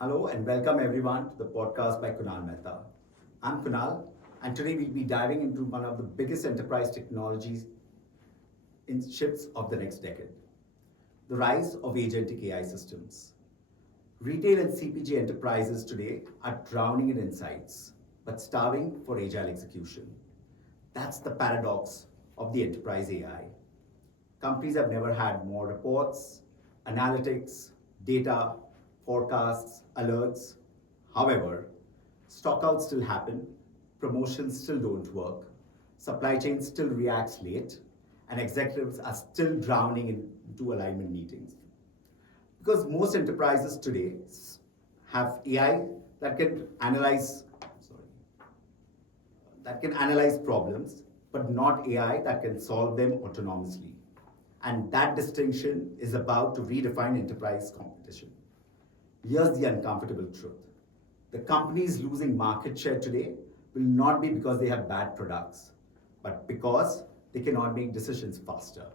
Hello and welcome everyone to the podcast by Kunal Mehta. I'm Kunal, and today we'll be diving into one of the biggest enterprise technologies in shifts of the next decade, the rise of agentic AI systems. Retail and CPG enterprises today are drowning in insights, but starving for agile execution. That's the paradox of the enterprise AI. Companies have never had more reports, analytics, data, forecasts, alerts. However, stockouts still happen, promotions still don't work, supply chain still reacts late, and executives are still drowning into alignment meetings. Because most enterprises today have AI that can analyze, sorry, that can analyze problems, but not AI that can solve them autonomously. And that distinction is about to redefine enterprise competition. Here's the uncomfortable truth: the companies losing market share today will not be because they have bad products, but because they cannot make decisions faster.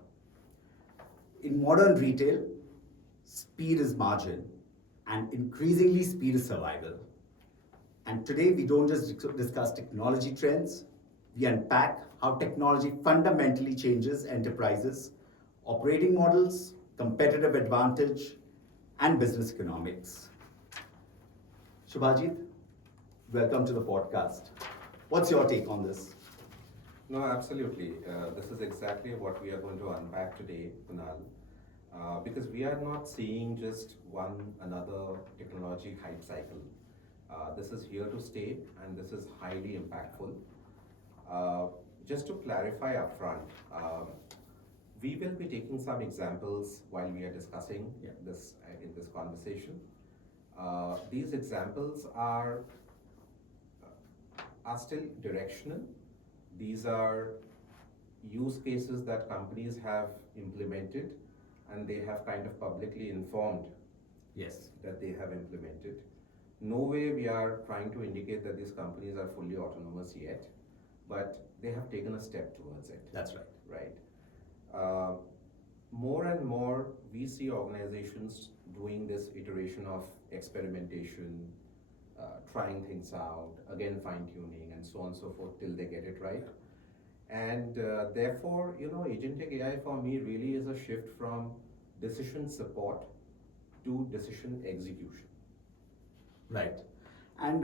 In modern retail, speed is margin, and increasingly, speed is survival. And today, we don't just discuss technology trends, we unpack how technology fundamentally changes enterprises, operating models, competitive advantage, and business economics. Shubhajit, welcome to the podcast. What's your take on this? No, absolutely. This is exactly what we are going to unpack today, Kunal. Because we are not seeing just one another technology hype cycle. This is here to stay and this is highly impactful. Uh, just to clarify upfront, we will be taking some examples while we are discussing this in this conversation. These examples are still directional. These are use cases that companies have implemented and they have kind of publicly informed Yes. that they have implemented. No way we are trying to indicate that these companies are fully autonomous yet, but they have taken a step towards it. That's right. Right. Uh, More and more, we see organizations doing this iteration of experimentation, trying things out, again fine tuning, and so on and so forth till they get it right. And therefore, agentic AI for me really is a shift from decision support to decision execution. Right. And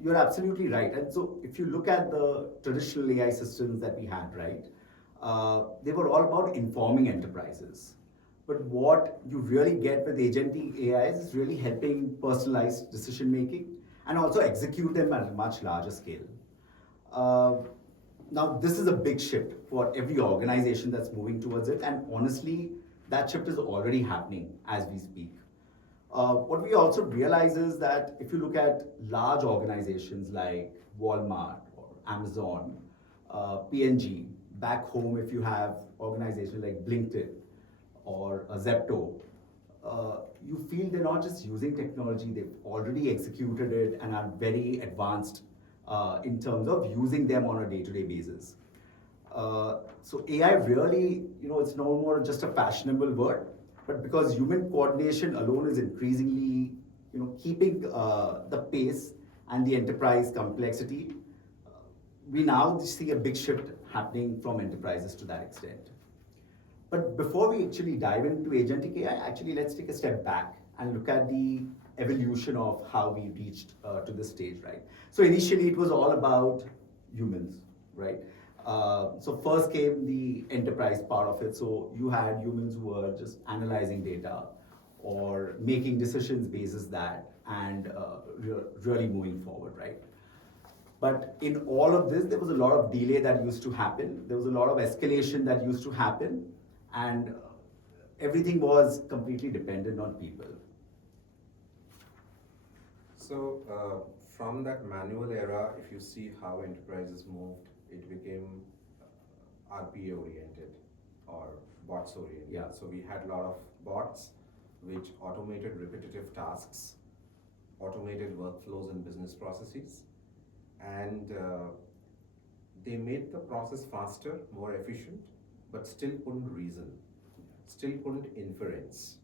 you're absolutely right. And so, if you look at the traditional AI systems that we had, right, they were all about informing enterprises. But what you really get with agentic AI is really helping personalized decision making and also execute them at a much larger scale. Uh, Now, this is a big shift for every organization that's moving towards it, and honestly, that shift is already happening as we speak. What we also realize is that if you look at large organizations like Walmart or Amazon, P&G, back home, if you have organizations like Blinkit or Zepto, you feel they're not just using technology, they've already executed it and are very advanced in terms of using them on a day-to-day basis. So AI really, it's no more just a fashionable word, but because human coordination alone is increasingly, keeping the pace and the enterprise complexity, we now see a big shift happening from enterprises to that extent. But before we actually dive into agentic AI, actually let's take a step back and look at the evolution of how we reached to this stage, right? So initially it was all about humans, right? So first came the enterprise part of it. So you had humans who were just analyzing data or making decisions basis that and really moving forward, right? But in all of this, there was a lot of delay that used to happen. There was a lot of escalation that used to happen, and everything was completely dependent on people. So, from that manual era, if you see how enterprises moved, it became RPA oriented or bots oriented. Yeah. So, we had a lot of bots which automated repetitive tasks, automated workflows and business processes, and they made the process faster, more efficient, but still couldn't reason, still couldn't inference.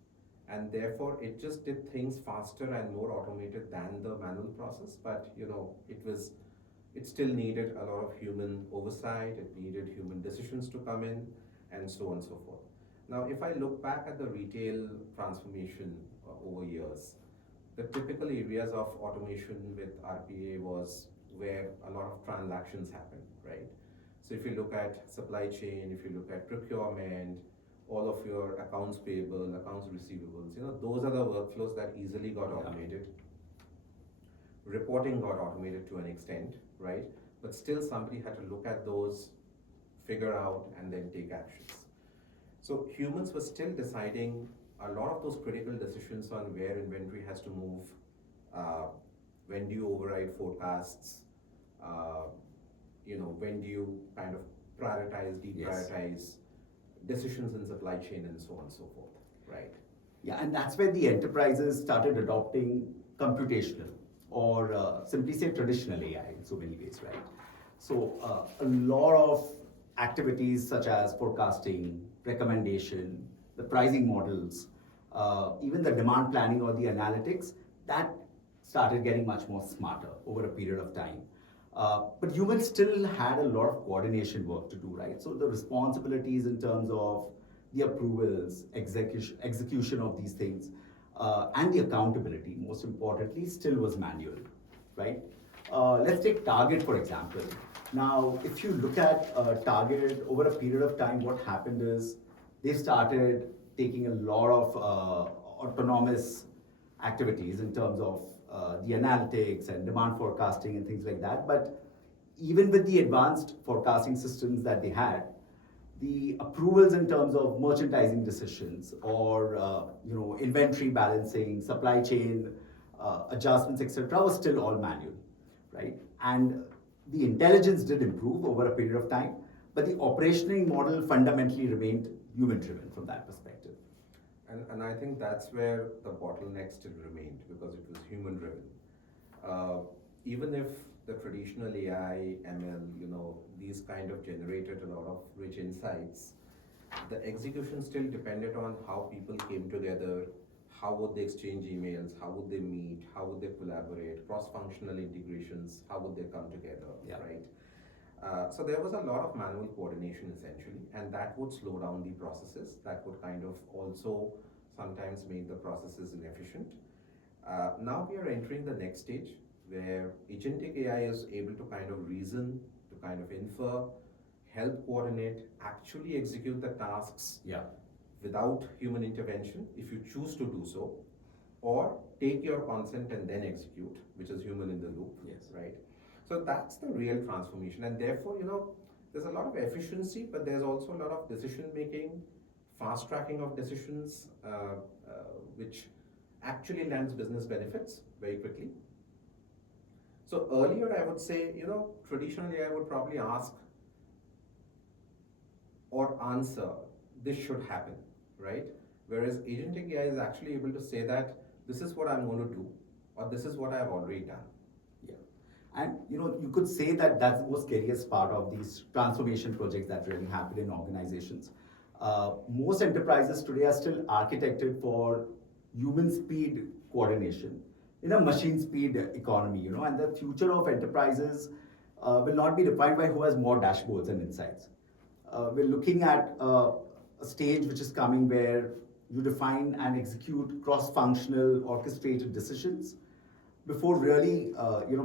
and therefore it just did things faster and more automated than the manual process. But it still needed a lot of human oversight. It needed human decisions to come in, and so on and so forth. Now, if I look back at the retail transformation over years, the typical areas of automation with RPA was where a lot of transactions happen, right? So if you look at supply chain, if you look at procurement, all of your accounts payable, accounts receivables, those are the workflows that easily got automated. Reporting got automated to an extent, right? But still somebody had to look at those, figure out, and then take actions. So humans were still deciding a lot of those critical decisions on where inventory has to move, when do you override forecasts, when do you kind of prioritize, deprioritize decisions in supply chain, and so on and so forth, right? Yeah, and that's where the enterprises started adopting computational, or simply say traditional AI in so many ways, right? So a lot of activities such as forecasting, recommendation, the pricing models, even the demand planning or the analytics, that started getting much more smarter over a period of time. But humans still had a lot of coordination work to do, right? So the responsibilities in terms of the approvals, execution of these things, and the accountability, most importantly, still was manual, right? Let's take Target, for example. Now, if you look at Target over a period of time, what happened is they started taking a lot of autonomous activities in terms of the analytics and demand forecasting and things like that. But even with the advanced forecasting systems that they had, the approvals in terms of merchandising decisions, or inventory balancing, supply chain adjustments, etc., was still all manual, right? And the intelligence did improve over a period of time, but the operationing model fundamentally remained human driven from that perspective. And I think that's where the bottleneck still remained, because it was human driven. Even if the traditional AI, ML, these kind of generated a lot of rich insights, the execution still depended on how people came together, how would they exchange emails, how would they meet, how would they collaborate, cross-functional integrations, how would they come together, right? So there was a lot of manual coordination essentially, and that would slow down the processes. That would kind of also sometimes make the processes inefficient. Now we are entering the next stage where agentic AI is able to kind of reason, to kind of infer, help coordinate, actually execute the tasks without human intervention if you choose to do so, or take your consent and then execute, which is human in the loop, right? So that's the real transformation, and therefore, there's a lot of efficiency, but there's also a lot of decision making, fast tracking of decisions, which actually lands business benefits very quickly. So earlier, I would say, traditionally, I would probably ask or answer, this should happen, right? Whereas agentic AI is actually able to say that this is what I'm going to do, or this is what I've already done. And you could say that that's the most scariest part of these transformation projects that really happen in organizations. Most enterprises today are still architected for human speed coordination in a machine speed economy, and the future of enterprises will not be defined by who has more dashboards and insights. We're looking at a stage which is coming where you define and execute cross-functional orchestrated decisions before really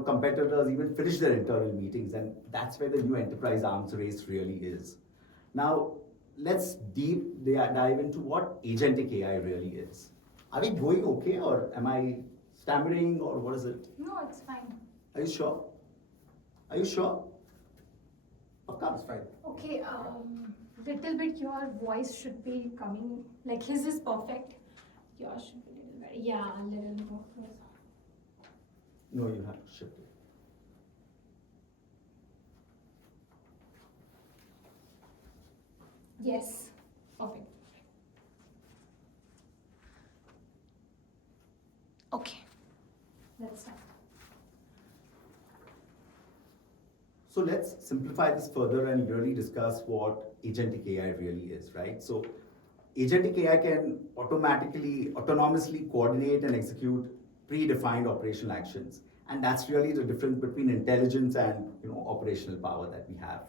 competitors even finish their internal meetings, and that's where the new enterprise arms race really is. Now let's dive into what agentic AI really is. Are we going okay, or am I stammering, or what is it? No, it's fine. Are you sure? Are you sure? Of course. It's fine. Okay, little bit your voice should be coming, like his is perfect. Yours should be a little better. Yeah, a little more. No, you have to shift it. Yes, perfect. Okay, let's start. So let's simplify this further and really discuss what agentic AI really is, right? So agentic AI can autonomously coordinate and execute predefined operational actions. And that's really the difference between intelligence and operational power that we have.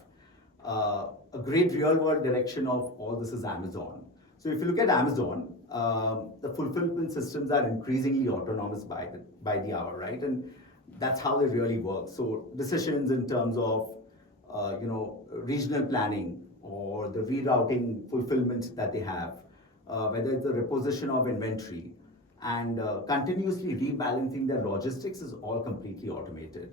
A great real world direction of all this is Amazon. So if you look at Amazon, the fulfillment systems are increasingly autonomous by the hour, right? And that's how they really work. So decisions in terms of regional planning or the rerouting fulfillment that they have, whether it's the reposition of inventory and continuously rebalancing their logistics is all completely automated.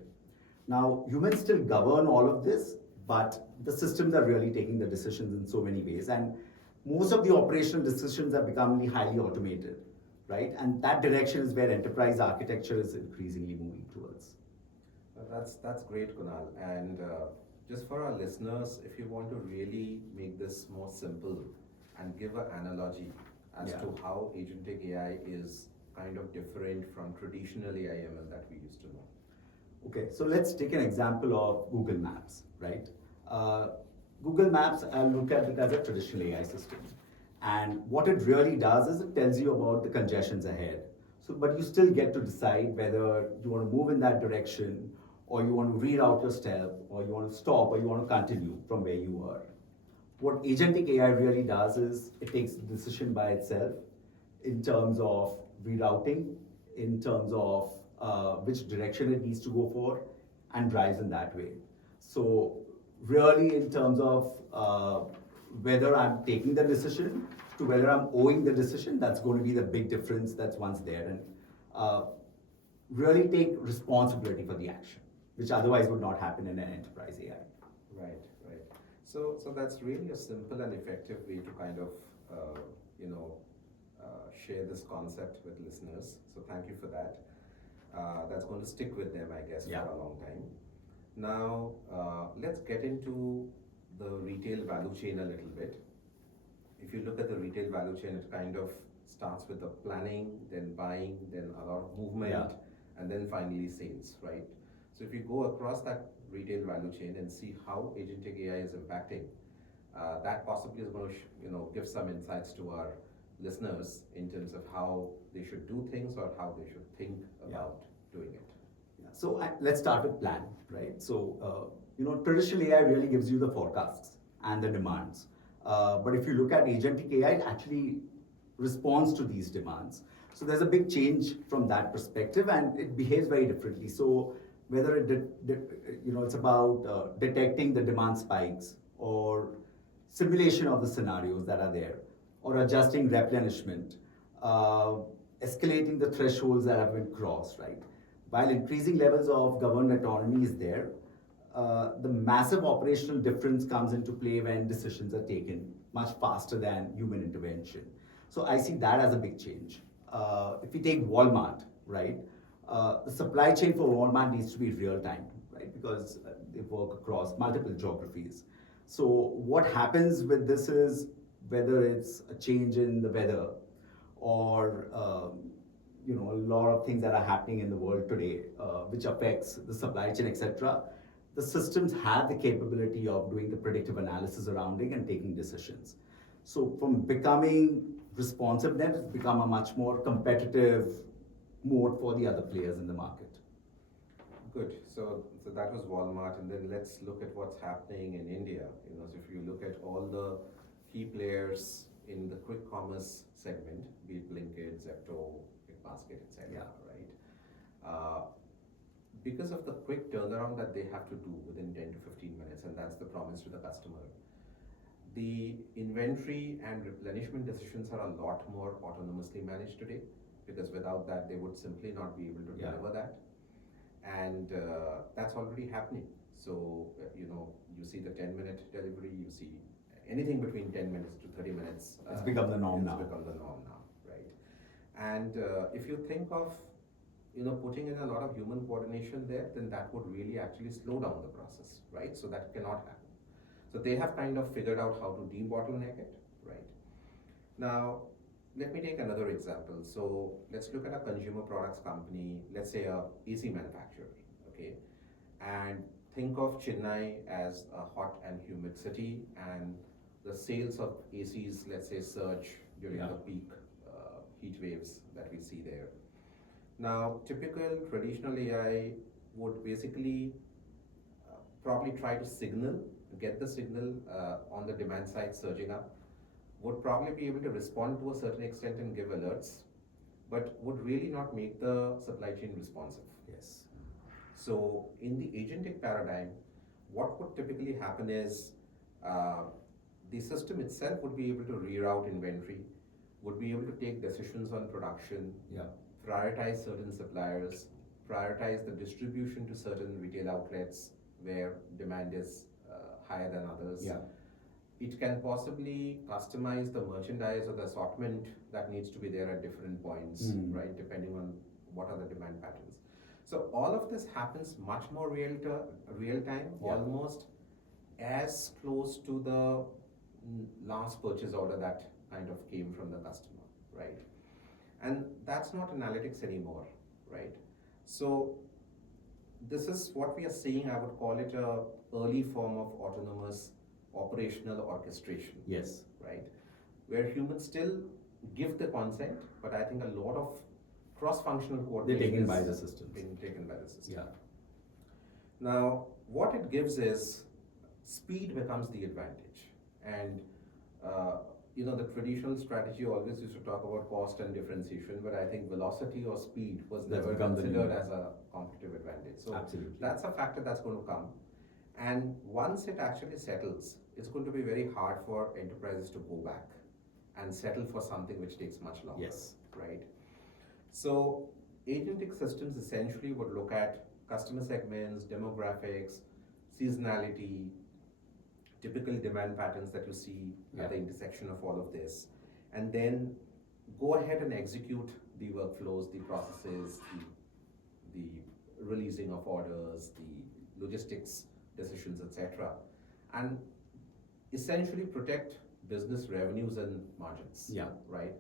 Now, humans still govern all of this, but the systems are really taking the decisions in so many ways. And most of the operational decisions are becoming highly automated, right? And that direction is where enterprise architecture is increasingly moving towards. That's great, Kunal. And just for our listeners, if you want to really make this more simple and give an analogy as Yeah. to how agentic AI is kind of different from traditional AIML that we used to know. Okay, so let's take an example of Google Maps, right? Uh, Google Maps, I'll look at it as a traditional AI system. And what it really does is it tells you about the congestions ahead. So, but you still get to decide whether you want to move in that direction or you want to reroute your step or you want to stop or you want to continue from where you were. What agentic AI really does is it takes the decision by itself in terms of rerouting, in terms of which direction it needs to go for, and drives in that way. So, really, in terms of whether I'm taking the decision to whether I'm owing the decision, that's going to be the big difference that's once there. And uh, really take responsibility for the action, which otherwise would not happen in an enterprise AI. Right, right. So that's really a simple and effective way to kind of, you know, share this concept with listeners. So thank you for that. That's going to stick with them, I guess, Yeah. for a long time. Now, let's get into the retail value chain a little bit. If you look at the retail value chain, it kind of starts with the planning, then buying, then a lot of movement, Yeah. and then finally sales, right? So if you go across that retail value chain and see how agentic AI is impacting, that possibly is going to give some insights to our listeners in terms of how they should do things or how they should think about doing it. Yeah. So let's start with plan, right? So traditional AI really gives you the forecasts and the demands, but if you look at agentic AI, it actually responds to these demands. So there's a big change from that perspective, and it behaves very differently. So whether it's about detecting the demand spikes or simulation of the scenarios that are there, or adjusting replenishment, uh, escalating the thresholds that have been crossed, right? While increasing levels of governed autonomy is there, the massive operational difference comes into play when decisions are taken much faster than human intervention. So I see that as a big change. If we take Walmart, right, the supply chain for Walmart needs to be real time, right, because they work across multiple geographies. So what happens with this is whether it's a change in the weather or a lot of things that are happening in the world today, which affects the supply chain, etc. The systems have the capability of doing the predictive analysis surrounding and taking decisions. So from becoming responsive, then it's become a much more competitive mode for the other players in the market. Good. So that was Walmart, and then let's look at what's happening in India. So if you look at all the key players in the quick commerce segment, be it Blinkit, Zepto, BigBasket, etc. Yeah. Right? Because of the quick turnaround that they have to do within 10 to 15 minutes, and that's the promise to the customer. The inventory and replenishment decisions are a lot more autonomously managed today, because without that, they would simply not be able to Yeah. deliver that. And that's already happening. So, you see the 10-minute delivery, you see anything between 10 minutes to 30 minutes. It's become the norm now. It's become the norm now, right? And if you think of, putting in a lot of human coordination there, then that would really actually slow down the process, right? So that cannot happen. So they have kind of figured out how to debottleneck it, right? Now, let me take another example. So let's look at a consumer products company, let's say a AC manufacturer, okay? And think of Chennai as a hot and humid city, and the sales of ACs, let's say, surge during Yeah. the peak heat waves that we see there. Now, typical traditional AI would basically probably try to get the signal on the demand side surging up, would probably be able to respond to a certain extent and give alerts, but would really not make the supply chain responsive. Yes. So, in the agentic paradigm, what would typically happen is uh, the system itself would be able to reroute inventory, would be able to take decisions on production, Yeah. prioritize certain suppliers, prioritize the distribution to certain retail outlets where demand is higher than others. Yeah. It can possibly customize the merchandise or the assortment that needs to be there at different points, right, depending on what are the demand patterns. So all of this happens much more real time, Yeah. almost as close to the last purchase order that kind of came from the customer, right? And that's not analytics anymore, right? So this is what we are seeing. I would call it a early form of autonomous operational orchestration, Yes. right? Where humans still give the consent, but I think a lot of cross-functional They're coordination taken by is the systems. being taken by the system. Yeah. Now, what it gives is speed becomes the advantage, and the traditional strategy always used to talk about cost and differentiation, but I think velocity or speed was That's never become the considered new- as a competitive advantage. So Absolutely. that's a factor that's going to come, and once it actually settles, it's going to be very hard for enterprises to go back and settle for something which takes much longer. Yes. Right. So agentic systems essentially would look at customer segments, demographics, seasonality, typical demand patterns that you see at the intersection of all of this, and then go ahead and execute the workflows, the processes, the releasing of orders, the logistics decisions, etc., and essentially protect business revenues and margins. Yeah. Right?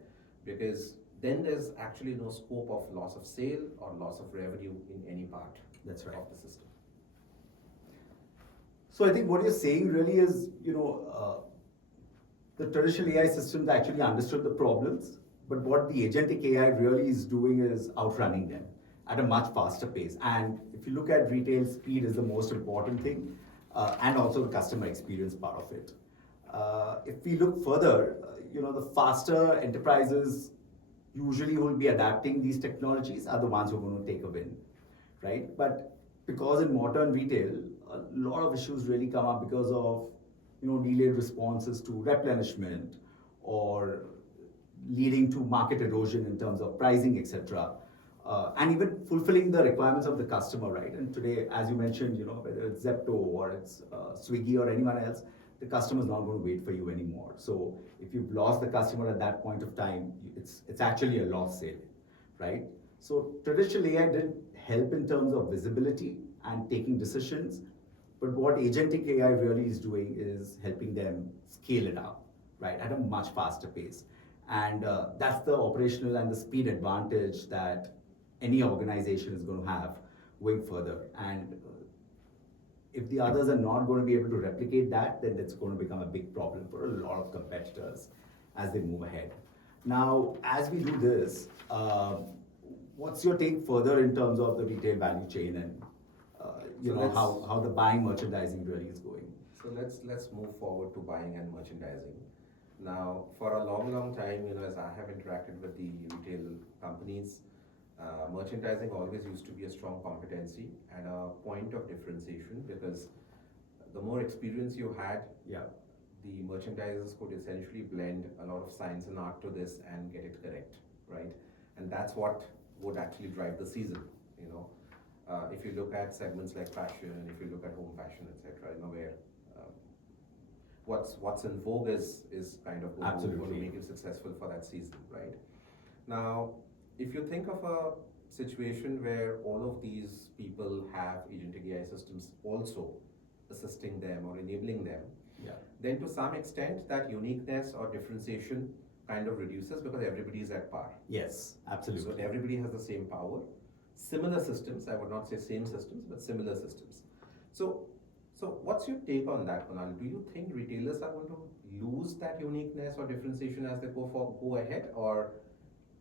Because then there's actually no scope of loss of sale or loss of revenue in any part That's right. of the system. So I think what you're saying really is, the traditional AI systems actually understood the problems, but what the agentic AI really is doing is outrunning them at a much faster pace. And if you look at retail, speed is the most important thing, and also the customer experience part of it. If we look further, the faster enterprises usually who will be adapting these technologies are the ones who are going to take a win, right? But because in modern retail, a lot of issues really come up because of delayed responses to replenishment or leading to market erosion in terms of pricing, etc. And even fulfilling the requirements of the customer, right? And today, as you mentioned, whether it's Zepto or it's Swiggy or anyone else, the customer is not going to wait for you anymore. So if you've lost the customer at that point of time, it's actually a lost sale, right? So traditional AI didn't help in terms of visibility and taking decisions, but what agentic AI really is doing is helping them scale it up, right, at a much faster pace. And that's the operational and the speed advantage that any organization is going to have going further. And if the others are not going to be able to replicate that, then it's going to become a big problem for a lot of competitors as they move ahead. Now, as we do this, what's your take further in terms of the retail value chain and how the buying merchandising really is going? So let's move forward to buying and merchandising. Now, for a long time, as I have interacted with the retail companies, merchandising always used to be a strong competency and a point of differentiation, because the more experience you had, the merchandisers could essentially blend a lot of science and art to this and get it correct, right? And that's what would actually drive the season. If you look at segments like fashion, if you look at home fashion, etc., where what's in vogue is kind of going to make you successful for that season, right? Now, if you think of a situation where all of these people have agentic AI systems also assisting them or enabling them, then to some extent that uniqueness or differentiation kind of reduces because everybody is at par. Yes, absolutely. So everybody has the same power. Similar systems, I would not say same systems, but similar systems. So So, what's your take on that, Kunal? Do you think retailers are going to lose that uniqueness or differentiation as they go ahead, or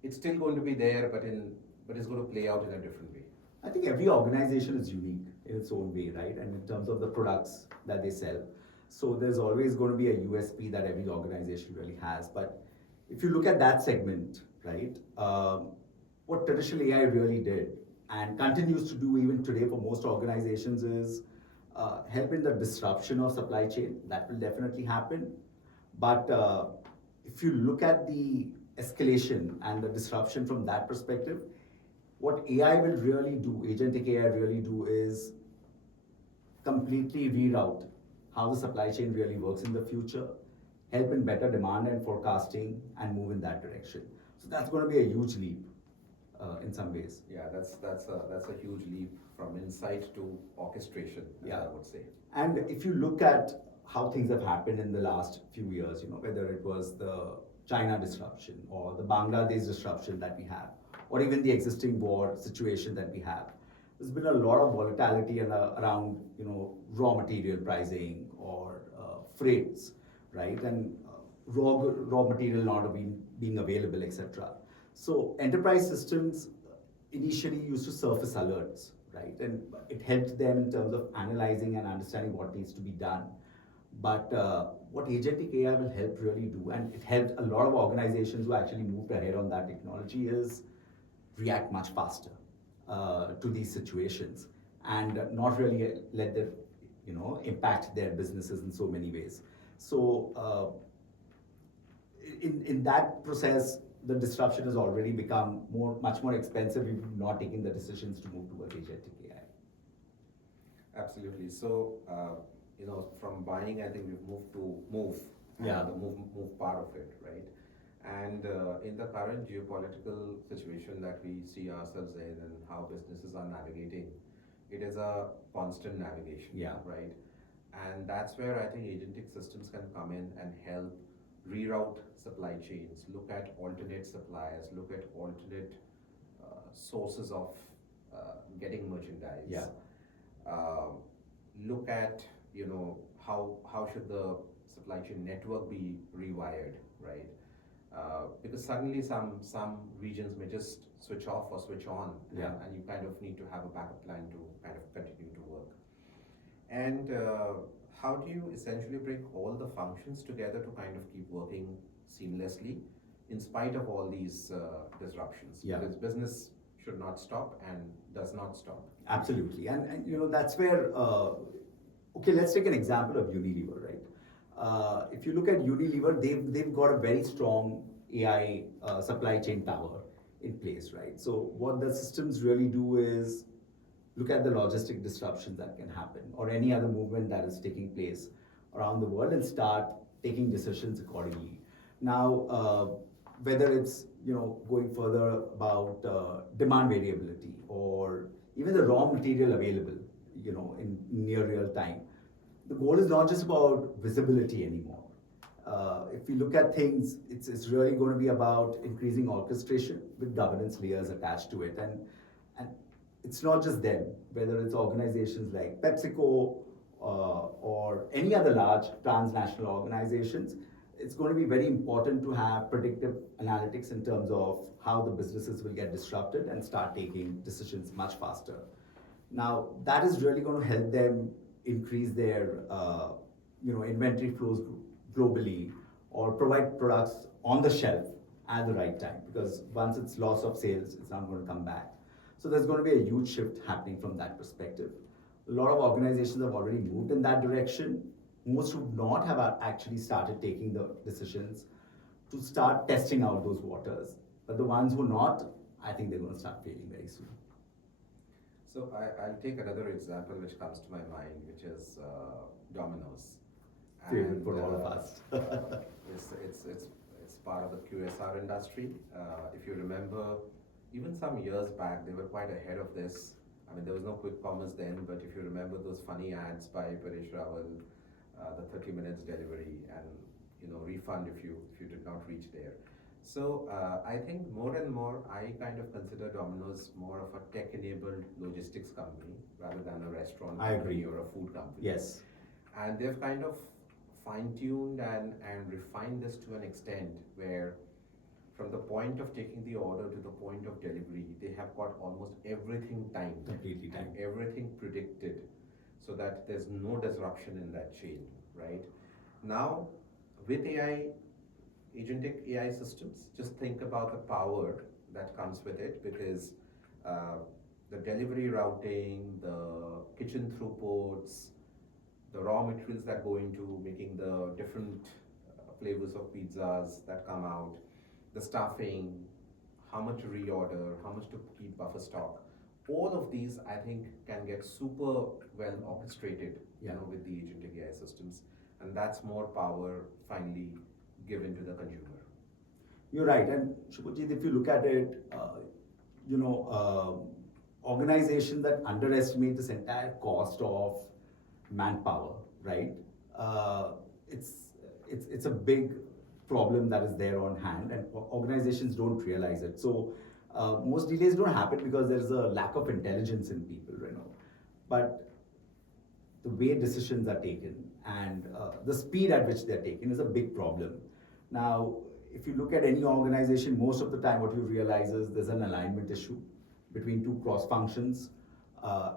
it's still going to be there, but it's going to play out in a different way? I think every organization is unique in its own way, right? And in terms of the products that they sell. So there's always going to be a USP that every organization really has. But if you look at that segment, right, what traditional AI really did and continues to do even today for most organizations is help in the disruption of supply chain. That will definitely happen. But if you look at the escalation and the disruption from that perspective, what AI will really do, agentic AI really do, is completely reroute how the supply chain really works in the future, help in better demand and forecasting, and move in that direction. So that's going to be a huge leap in some ways. Yeah, that's a huge leap from insight to orchestration, Yeah. I would say. And if you look at how things have happened in the last few years, whether it was the China disruption or the Bangladesh disruption that we have, or even the existing war situation that we have, there's been a lot of volatility around, raw material pricing or freights, right? And raw material not being available, etc. So enterprise systems initially used to surface alerts, right? And it helped them in terms of analyzing and understanding what needs to be done. But what agentic AI will help really do, and it helped a lot of organizations who actually moved ahead on that technology, is react much faster to these situations and not really let them, impact their businesses in so many ways. So in that process, the disruption has already become much more expensive if you're not taking the decisions to move towards agentic AI. Absolutely. So, from buying, I think we've moved to move. Yeah. The move part of it, right? And in the current geopolitical situation that we see ourselves in and how businesses are navigating, it is a constant navigation, Yeah. right? And that's where I think agentic systems can come in and help reroute supply chains, look at alternate suppliers, look at alternate sources of getting merchandise. Yeah. Look at how should the supply chain network be rewired, right? Because suddenly some regions may just switch off or switch on, Yeah. and you kind of need to have a backup plan to kind of continue to work. And how do you essentially bring all the functions together to kind of keep working seamlessly in spite of all these disruptions? Yeah. Because business should not stop and does not stop. Absolutely, and that's where. Okay, let's take an example of Unilever, right? If you look at Unilever, they've got a very strong AI supply chain tower in place, right? So what the systems really do is look at the logistic disruptions that can happen or any other movement that is taking place around the world and start taking decisions accordingly. Now, whether it's going further about demand variability or even the raw material available, in near real time, the goal is not just about visibility anymore. If we look at things, it's really going to be about increasing orchestration with governance layers attached to it, and it's not just them, whether it's organizations like PepsiCo or any other large transnational organizations. It's going to be very important to have predictive analytics in terms of how the businesses will get disrupted and start taking decisions much faster. Now, that is really going to help them increase their inventory flows globally or provide products on the shelf at the right time, because once it's loss of sales, it's not going to come back. So there's going to be a huge shift happening from that perspective. A lot of organizations have already moved in that direction. Most would not have actually started taking the decisions to start testing out those waters. But the ones who not, I think they're going to start failing very soon. So I'll take another example which comes to my mind, which is Domino's. Favorite for all of us. It's part of the QSR industry. If you remember, even some years back, they were quite ahead of this. I mean, there was no quick commerce then, but if you remember those funny ads by Paresh Rawal, the 30 minutes delivery and refund if you did not reach there. So I think more and more I kind of consider Domino's more of a tech-enabled logistics company rather than a restaurant I company agree. or a food company. Yes. And they've kind of fine-tuned and refined this to an extent where from the point of taking the order to the point of delivery, they have got almost everything timed Completely and timed. everything predicted so that there's no disruption in that chain, right? Now, with AI, agentic AI systems, just think about the power that comes with it because uh, the delivery routing, the kitchen throughputs, the raw materials that go into making the different flavors of pizzas that come out, the stuffing, how much to reorder, how much to keep buffer stock. All of these, I think, can get super well orchestrated, Yeah. with the agentic AI systems, and that's more power finally given to the consumer. You're right. And Shubhajit, if you look at it, you know, organizations that underestimate this entire cost of manpower, right? Uh, it's, it's a big problem that is there on hand, and organizations don't realize it. So most delays don't happen because there's a lack of intelligence in people, But the way decisions are taken and the speed at which they're taken is a big problem. Now, if you look at any organization, most of the time what you realize is there's an alignment issue between two cross functions,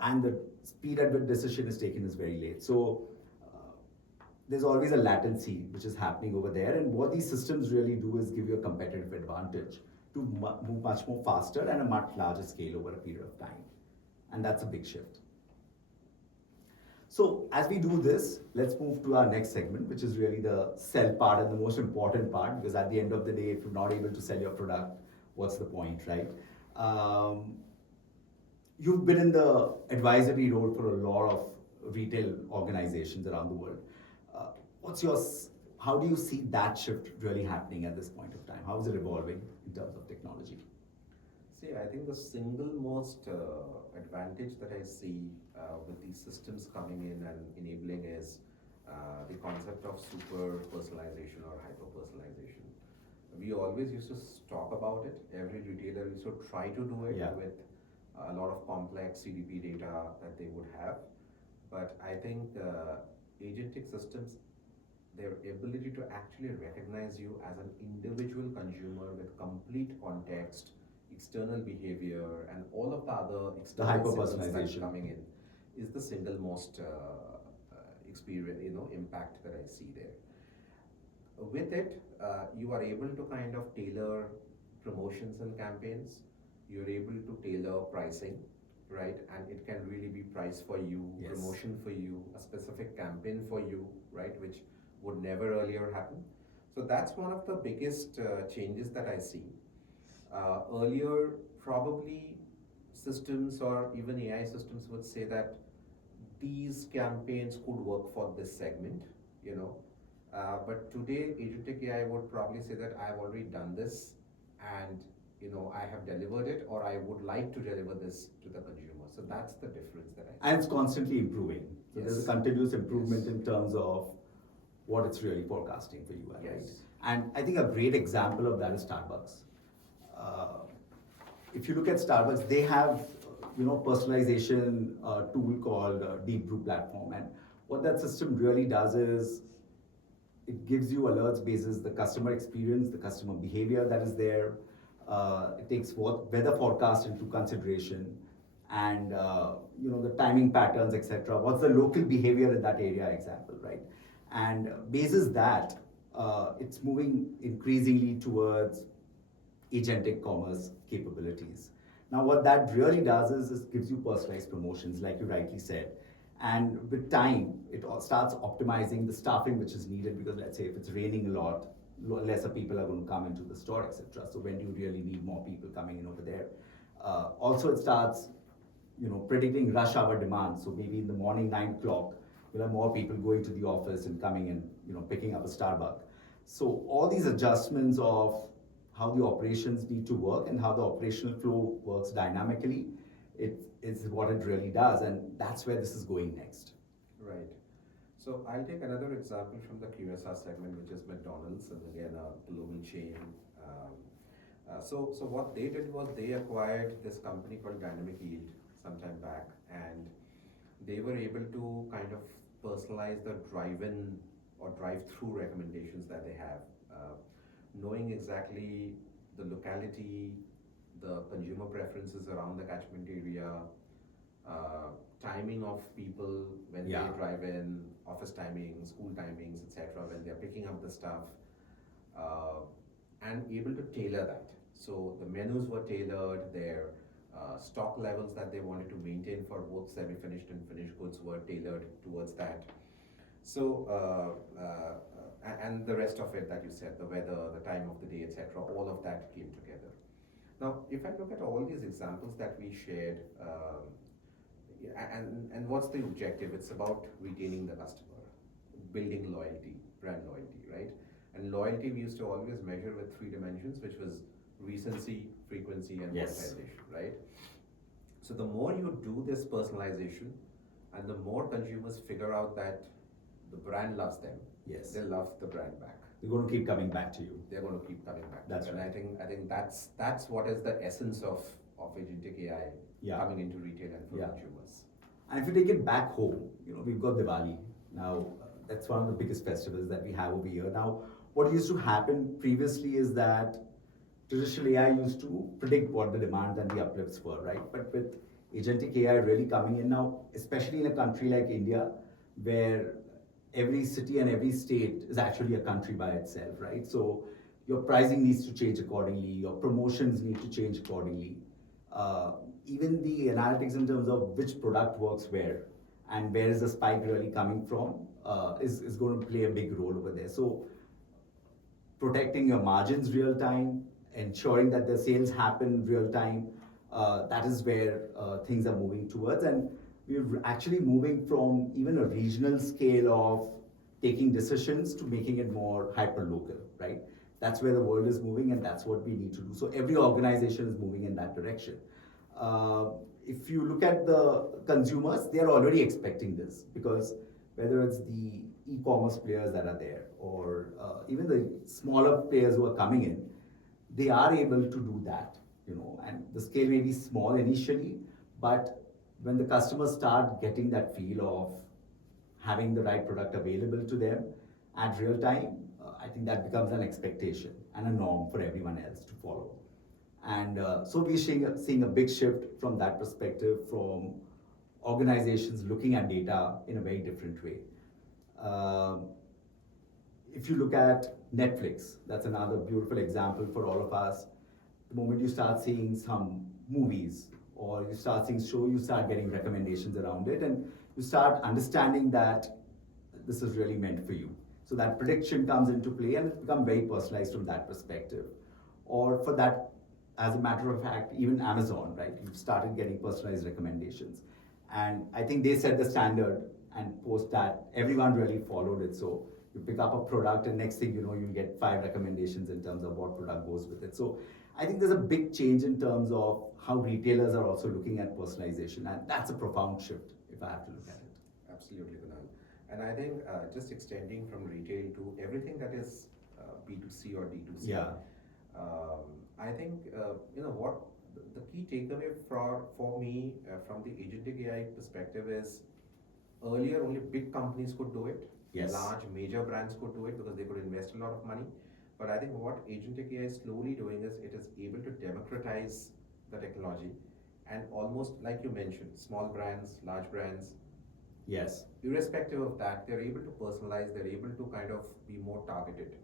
and the speed at which decision is taken is very late. So there's always a latency which is happening over there, and what these systems really do is give you a competitive advantage to move much more faster and a much larger scale over a period of time, and that's a big shift. So as we do this, let's move to our next segment, which is really the sell part and the most important part, because at the end of the day, if you're not able to sell your product, what's the point, right? Um, you've been in the advisory role for a lot of retail organizations around the world. Uh, what's your, how do you see that shift really happening at this point of time? How is it evolving in terms of technology? See, I think the single most advantage that I see with these systems coming in and enabling is the concept of super personalization or hyper personalization. We always used to talk about it. Every retailer used to try to do it Yeah. with a lot of complex CDP data that they would have. But I think agentic systems, their ability to actually recognize you as an individual consumer with complete context, external behavior, and all of the other external signals that's hyper-personalization. coming in is the single most experience, impact that I see there. With it, you are able to kind of tailor promotions and campaigns. You're able to tailor pricing, right? And it can really be price for you, Yes. promotion for you, a specific campaign for you, right? Which would never earlier happen. So that's one of the biggest changes that I see. Earlier, probably systems or even AI systems would say that these campaigns could work for this segment, you know. But today, agentic AI would probably say that I've already done this and I have delivered it, or I would like to deliver this to the consumer. So that's the difference that I see. And it's constantly improving. So there's a Yes. continuous improvement Yes. in terms of what it's really forecasting for you, right? Yes. And I think a great example of that is Starbucks. Uh, if you look at Starbucks, they have personalization tool called Deep Brew platform, and what that system really does is it gives you alerts basis the customer experience, the customer behavior that is there. It takes weather forecast into consideration, and the timing patterns, etc. What's the local behavior in that area, example, right? And basis that, it's moving increasingly towards agentic commerce capabilities. Now, what that really does is gives you personalized promotions, like you rightly said. And with time, it all starts optimizing the staffing which is needed, because let's say if it's raining a lot, lesser people are going to come into the store, etc. So when do you really need more people coming in over there? Also, it starts, predicting rush hour demand. So maybe in the morning 9 o'clock, you'll have more people going to the office and coming and picking up a Starbucks. So all these adjustments of how the operations need to work and how the operational flow works dynamically, it is what it really does, and that's where this is going next. Right. So I'll take another example from the QSR segment, which is McDonald's, and again a global chain. So what they did was they acquired this company called Dynamic Yield sometime back, and they were able to kind of personalize the drive-in or drive-through recommendations that they have, knowing exactly the locality, the consumer preferences around the catchment area, timing of people when Yeah. they drive in, office timings, school timings, etc., when they're picking up the stuff, uh, and able to tailor that. So the menus were tailored, their stock levels that they wanted to maintain for both semi-finished and finished goods were tailored towards that. So, and the rest of it that you said, the weather, the time of the day, etc., all of that came together. Now, if I look at all these examples that we shared, and what's the objective? It's about retaining the customer, building loyalty, brand loyalty, right? And loyalty we used to always measure with three dimensions, which was recency, frequency, and Yes. monetization, right? So the more you do this personalization, and the more consumers figure out that the brand loves them, Yes. they love the brand back. They're going to keep coming back to you. They're going to keep coming back. That's and right. I think that's what is the essence of agentic AI Yeah. coming into retail and for Yeah. consumers. And if you take it back home, we've got Diwali. Now, that's one of the biggest festivals that we have over here. Now, what used to happen previously is that traditional AI used to predict what the demands and the uplifts were, right? But with agentic AI really coming in now, especially in a country like India, where every city and every state is actually a country by itself, right? So your pricing needs to change accordingly, your promotions need to change accordingly. Even the analytics in terms of which product works where and where is the spike really coming from is going to play a big role over there. So protecting your margins real time, ensuring that the sales happen real time, that is where things are moving towards. And we're actually moving from even a regional scale of taking decisions to making it more hyper local, right? That's where the world is moving, and that's what we need to do. So every organization is moving in that direction. If you look at the consumers, they are already expecting this, because whether it's the e-commerce players that are there or even the smaller players who are coming in, they are able to do that, and the scale may be small initially, but when the customers start getting that feel of having the right product available to them at real time, I think that becomes an expectation and a norm for everyone else to follow. And so we're seeing a big shift from that perspective, from organizations looking at data in a very different way. If you look at Netflix, that's another beautiful example for all of us. The moment you start seeing some movies or you start seeing show, you start getting recommendations around it, and you start understanding that this is really meant for you. So that prediction comes into play, and it's become very personalized from that perspective. Or for that, as a matter of fact, even Amazon, right? You've started getting personalized recommendations. And I think they set the standard, and post that, everyone really followed it. So you pick up a product, and next thing you know, you get 5 recommendations in terms of what product goes with it. So I think there's a big change in terms of how retailers are also looking at personalization, and that's a profound shift if I have to look at it. Absolutely, Kunal. And I think just extending from retail to everything that is B2C or D2C. Yeah. I think what the key takeaway for me from the agentic AI perspective is, earlier only big companies could do it. Yes. Large major brands could do it because they could invest a lot of money. But I think what agentic AI is slowly doing is it is able to democratize the technology, and almost like you mentioned, small brands, large brands, Yes. irrespective of that, they're able to personalize, they're able to kind of be more targeted,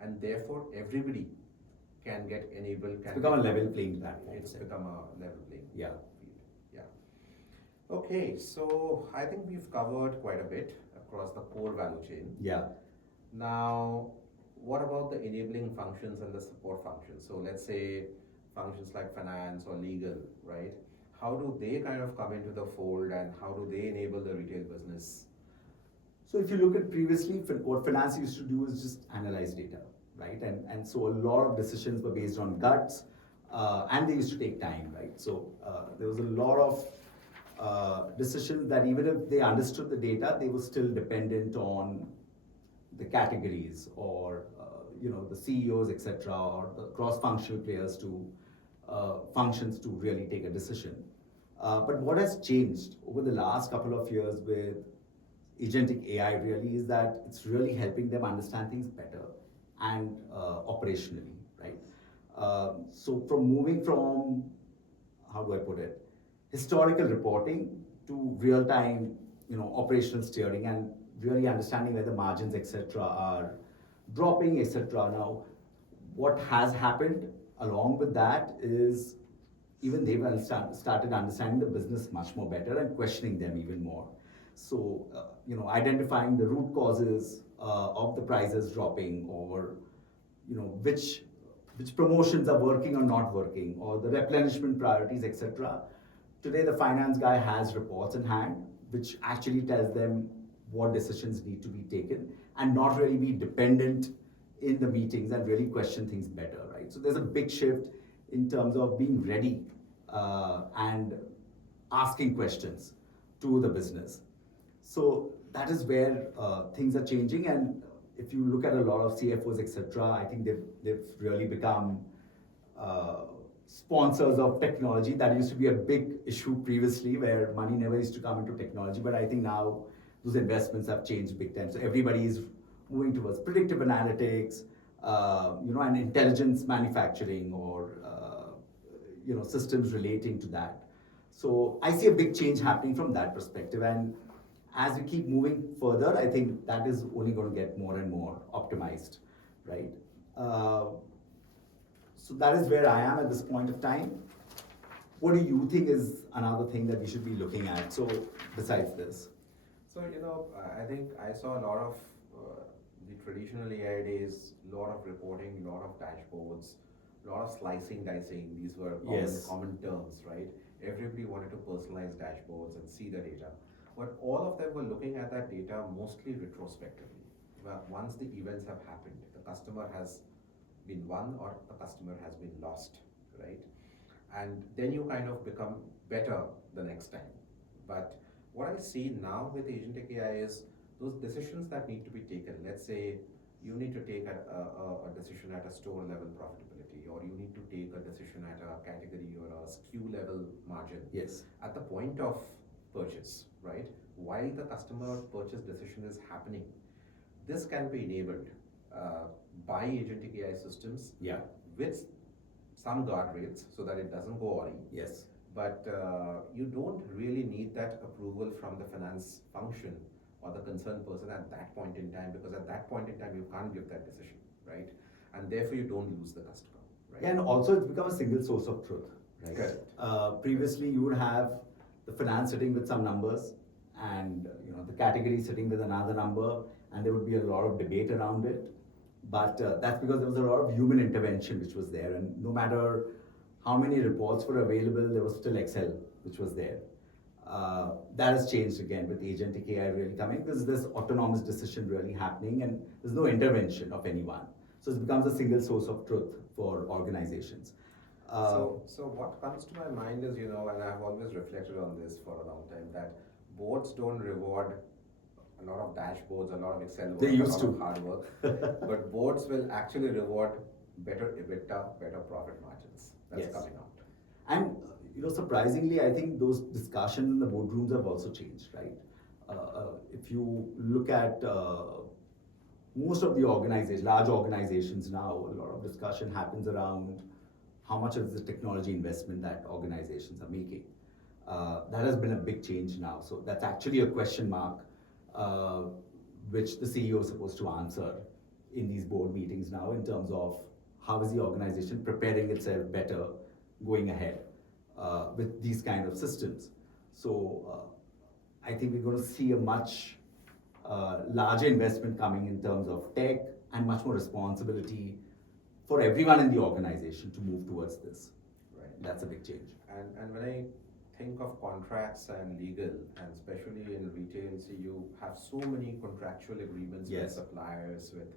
and therefore everybody can get enabled. It's become a level playing platform. It's become a level playing Yeah. field. Yeah. Okay, so I think we've covered quite a bit across the core value chain. Yeah. Now, what about the enabling functions and the support functions? So let's say functions like finance or legal, right? How do they kind of come into the fold, and how do they enable the retail business? So if you look at previously, what finance used to do is just analyze data, right? And so a lot of decisions were based on guts, and they used to take time, right? So there was a lot of decisions that even if they understood the data, they were still dependent on the categories or the CEOs, etc., or the cross-functional players to functions to really take a decision. But what has changed over the last couple of years with agentic AI really is that it's really helping them understand things better and operationally, right? So from moving from, how do I put it, historical reporting to real-time, operational steering and really understanding where the margins, etc., are dropping, etc. Now, what has happened along with that is even they've started understanding the business much more better and questioning them even more. So, identifying the root causes of the prices dropping, or which promotions are working or not working, or the replenishment priorities, etc. Today, the finance guy has reports in hand, which actually tells them what decisions need to be taken, and not really be dependent in the meetings and really question things better, right? So there's a big shift in terms of being ready and asking questions to the business. So that is where things are changing, and if you look at a lot of CFOs, etc., I think they've really become sponsors of technology. That used to be a big issue previously, where money never used to come into technology. But I think now those investments have changed big time. So everybody is moving towards predictive analytics, and intelligence manufacturing, or systems relating to that. So I see a big change happening from that perspective, and as we keep moving further, I think that is only going to get more and more optimized, right? So that is where I am at this point of time. What do you think is another thing that we should be looking at? So besides this, So, I think I saw a lot of the traditional AI days, a lot of reporting, a lot of dashboards, a lot of slicing, dicing. These were common terms, right? Everybody wanted to personalize dashboards and see the data. But all of them were looking at that data mostly retrospectively. Well, once the events have happened, the customer has been won or the customer has been lost, right? And then you kind of become better the next time. But what I see now with agentic AI is those decisions that need to be taken. Let's say you need to take a decision at a store level profitability, or you need to take a decision at a category or a SKU level margin. yes, At the point of purchase, right? While the customer purchase decision is happening, this can be enabled by agentic AI systems yeah, with some guardrails so that it doesn't go awry. yes, But you don't really need that approval from the finance function or the concerned person at that point in time, because at that point in time you can't give that decision, right? And therefore you don't lose the customer, right? yeah, and also it's become a single source of truth, right? Correct. Previously, you would have the finance sitting with some numbers, and the category sitting with another number, and there would be a lot of debate around it. But that's because there was a lot of human intervention which was there, and no matter how many reports were available, there was still Excel which was there. That has changed again with agentic AI really coming, because there's autonomous decision really happening, and there's no intervention of anyone. So it becomes a single source of truth for organizations. So what comes to my mind is, and I've always reflected on this for a long time, that boards don't reward a lot of dashboards, a lot of Excel work, They used a lot to. of hard work, but boards will actually reward better EBITDA, better profit margins. That's Yes. coming out. And surprisingly, I think those discussions in the boardrooms have also changed, right? If you look at most of the organizations, large organizations now, a lot of discussion happens around how much is the technology investment that organizations are making. That has been a big change now. So that's actually a question mark, which the CEO is supposed to answer in these board meetings now, in terms of how is the organization preparing itself better going ahead with these kind of systems. So I think we're going to see a much larger investment coming in terms of tech, and much more responsibility for everyone in the organization to move towards this. Right. That's a big change. And when I think of contracts and legal, and especially in retail, see, you have so many contractual agreements with Yes. suppliers, with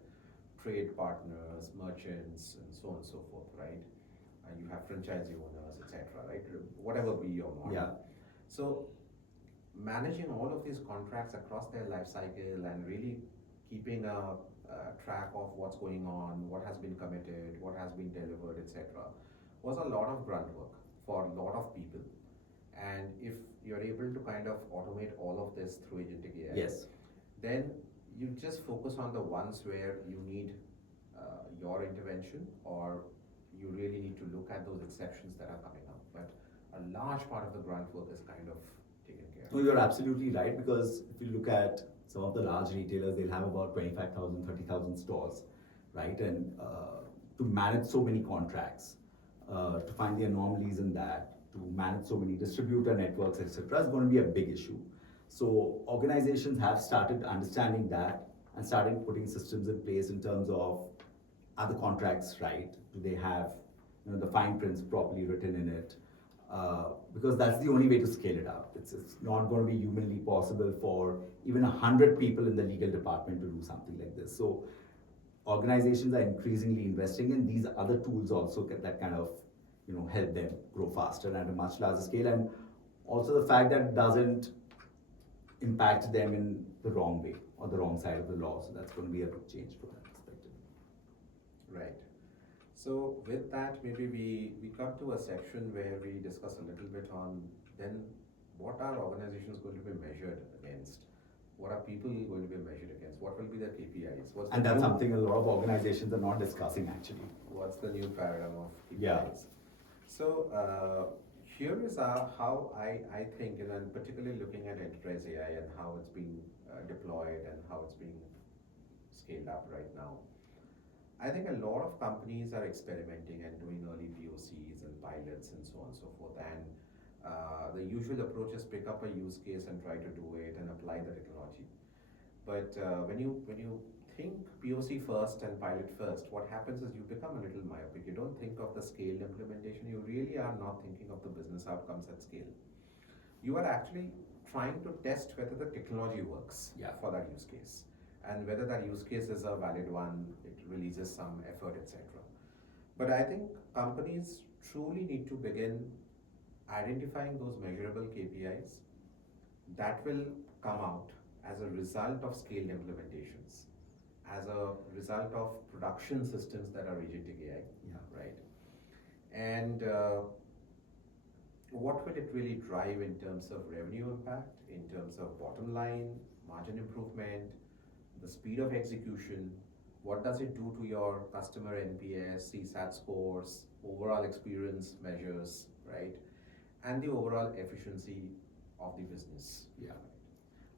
trade partners, merchants, and so on and so forth, right? And you have franchisee owners, etc., right? Whatever be your model. Yeah. So managing all of these contracts across their life cycle and really keeping a track of what's going on, what has been committed, what has been delivered, etc., was a lot of grunt work for a lot of people. And if you're able to kind of automate all of this through agentic AI, Yes. then you just focus on the ones where you need your intervention, or you really need to look at those exceptions that are coming up. But a large part of the grunt work is kind of taken care No, of. you're absolutely right, because if you look at some of the large retailers, they'll have about 25,000, 30,000 stores, right? And to manage so many contracts, to find the anomalies in that, to manage so many distributor networks, etc., is going to be a big issue. So organizations have started understanding that and started putting systems in place in terms of, are the contracts right? Do they have, the fine prints properly written in it? Because that's the only way to scale it up. It's not going to be humanly possible for even 100 people in the legal department to do something like this. So organizations are increasingly investing in these other tools also that kind of help them grow faster and at a much larger scale, and also the fact that it doesn't impact them in the wrong way or the wrong side of the law. So that's going to be a big change from that perspective. Right. So with that, maybe we come to a section where we discuss a little bit on then what are organizations going to be measured against? What are people going to be measured against? What will be the KPIs? And that's something a lot of organizations are not discussing actually. What's the new paradigm of KPIs? Yeah. So here is how I think, and particularly looking at enterprise AI and how it's being deployed and how it's being scaled up right now. I think a lot of companies are experimenting and doing early POCs and pilots and so on and so forth. And the usual approach is pick up a use case and try to do it and apply the technology. But when you think POC first and pilot first, what happens is you become a little myopic. You don't think of the scaled implementation. You really are not thinking of the business outcomes at scale. You are actually trying to test whether the technology works for that use case, and whether that use case is a valid one, it releases some effort, etc. But I think companies truly need to begin identifying those measurable KPIs that will come out as a result of scaled implementations, as a result of production systems that are agentic AI, right? And what will it really drive in terms of revenue impact, in terms of bottom line, margin improvement, the speed of execution? What does it do to your customer NPS, CSAT scores, overall experience measures, right? And the overall efficiency of the business. Yeah.